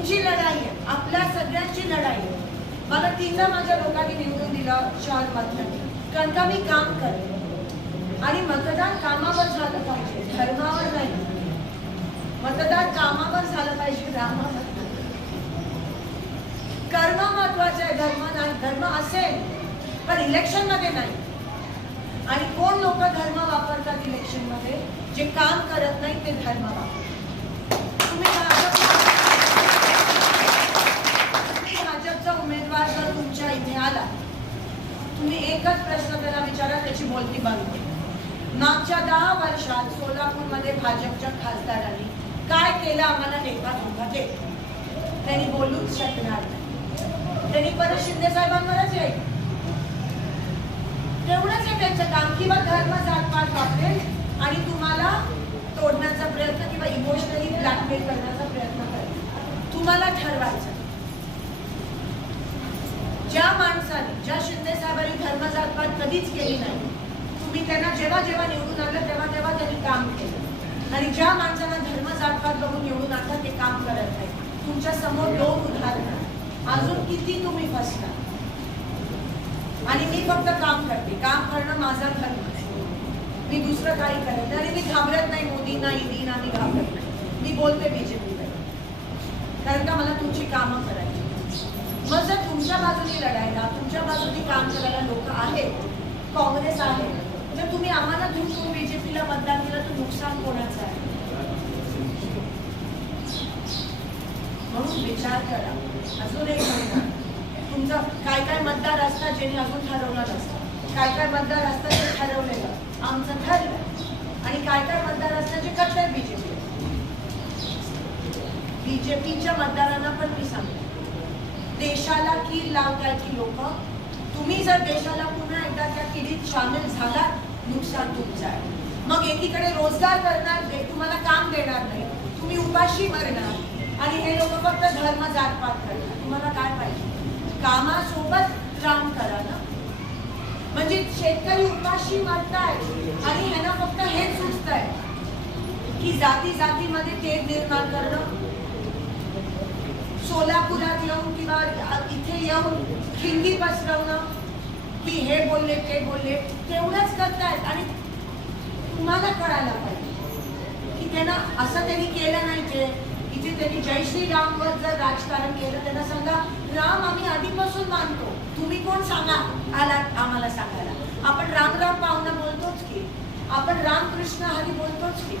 तुमची लढाई आहे. आपल्या सगळ्यांची लढाई आहे. मला तीनदा माझ्या लोकांनी निवडून दिलं चार मतदान कारण का मी काम करते आणि मतदान कामावर झालं पाहिजे. धर्मावर नाही. मतदान कामावर झालं पाहिजे रामावर कर्म महत्वाचं आहे. धर्म नाही. धर्म असेल पण इलेक्शनमध्ये नाही. आणि कोण लोक धर्म वापरतात इलेक्शनमध्ये जे काम करत नाही ते धर्म वापरतात. तुम्ही भाजपचा उमेदवार जर तुमच्या इथे आला तुम्ही एकच प्रश्न त्याला बोलती बंद मागच्या दहा वर्षात सोलापूरमध्ये भाजपच्या खासदारांनी काय केलं आम्हाला नेता धोका त्यांनी बोलूच शकणार नाही. त्यांनी परत शिंदे साहेबांवरच येईल. तेवढंच आहे त्यांचं काम. किंवा धर्म जातपात वापरेल आणि तुम्हाला तोडण्याचा प्रयत्न किंवा इमोशनली ब्लॅकमेल करण्याचा प्रयत्न करेल. तुम्हाला ठरवायचं. ज्या माणसाने ज्या शिंदे साहेबांनी धर्म जातपात कधीच केली नाही तुम्ही त्यांना जेव्हा जेव्हा निवडून आलं तेव्हा तेव्हा त्यांनी काम केलं. आणि ज्या माणसांना धर्म जातपात बघून निवडून आणलं ते काम करत नाही. तुमच्यासमोर दोन उदाहरणं अजून किती तुम्ही फसला आणि मी फक्त काम करते. काम करणं माझा धर्म. मी दुसरं काही करत नाही. आणि मी घाबरत नाही. मोदींना ईडीना मी घाबरत नाही. मी बोलते बीजेपीकडे कारण का मला तुमची कामं करायची. मग जर तुमच्या बाजूने लढायला तुमच्या बाजूने काम करायला लोक आहेत काँग्रेस आहे जर तुम्ही आम्हाला धुवून बीजेपीला मतदान केलं तर नुकसान कोणाचं आहे? म्हणून विचार करा. अजून एक म्हणणार तुमचा काय काय मतदार असतात ज्यांनी अजून ठरवलं नसतं? काय काय मतदार असतात जे ठरवलेलं आमचं ठरलं. आणि काय काय मतदार असतात जे करतात बीजेपी बीजेपीच्या मतदारांना पण मी सांगते. देशाला कीड लावताय की लोक? तुम्ही जर देशाला पुन्हा एकदा त्या किडीत सामील झालात नुकसान तुमचं आहे. मग एकीकडे रोजगार करणार नाही तुम्हाला काम देणार नाही. तुम्ही उपाशी मरणार. आणि हे लोक फक्त धर्म जातपात करणार तुम्हाला काय पाहिजे? कामासोबत राम करा ना. म्हणजे शेतकरी उपाशी मरताय आणि ह्यांना फक्त हेच सुचतंय की जाती जातीमध्ये तेढ निर्माण करणं. सोलापुरात येऊन किंवा इथे येऊन हिंदी पसरवणं. की हे बोलले ते बोलले तेवढंच करतायत. आणि तुम्हाला कळायला पाहिजे की त्यांना असं त्यांनी केलं नाही ते इथे त्यांनी जय श्रीरामवर जर राजकारण केलं त्यांना सांगा राम आम्ही आधीपासून मानतो. तुम्ही कोण सांगा? आलात आम्हाला सांगायला. आपण राम राम पाहुणा बोलतोच की. आपण रामकृष्ण हरी बोलतोच की.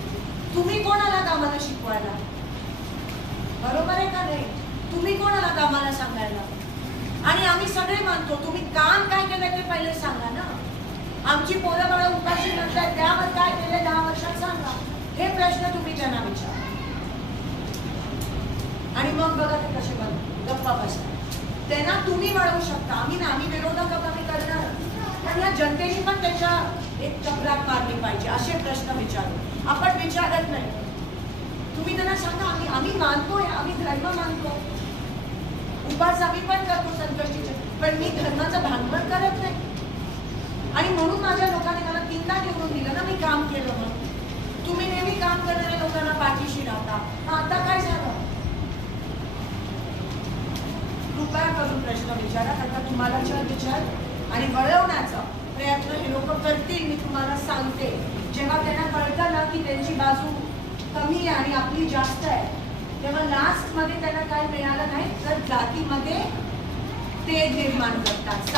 तुम्ही कोण आलात आम्हाला शिकवायला? बरोबर आहे का नाही? तुम्ही कोण आलात आम्हाला सांगायला? आणि आम्ही सगळे मानतो तुम्ही काम काय केलं ते पहिले सांगा ना. आमची पोरं बाळा उपाशी म्हणतात त्यावर काय केलं दहा वर्षात सांगा. हे प्रश्न तुम्ही त्यांना विचारा. आणि मग बघा ते कसे बन गप्पा बसतात. त्यांना तुम्ही वाढवू शकता. आम्ही ना आम्ही विरोधक कमी करणार पण या पण त्याच्या एक चक्रात मारली पाहिजे असे प्रश्न विचारू. आपण विचारत नाही. तुम्ही त्यांना सांगा आम्ही आम्ही मानतोय आम्ही धर्म मानतो. उपास आम्ही पण करतो संकष्टीचे. पण मी धर्माचं भांडवल करत नाही. आणि म्हणून माझ्या लोकांनी मला तीनदा निवडून दिलं ना मी काम केलं म्हणून. तुम्ही नेहमी काम करणाऱ्या लोकांना पाठीशी राहता मग आता काय झालं? कृपया करून प्रश्न विचारा आता तुम्हाला जर विचार आणि वळवण्याचा प्रयत्न हे लोक करतील मी तुम्हाला सांगते. जेव्हा त्यांना कळतं ना की त्यांची बाजू कमी आहे आणि आपली जास्त आहे तेव्हा लास्टमध्ये त्यांना काय मिळालं? झालं नाही तर जातीमध्ये ते निर्माण करतात.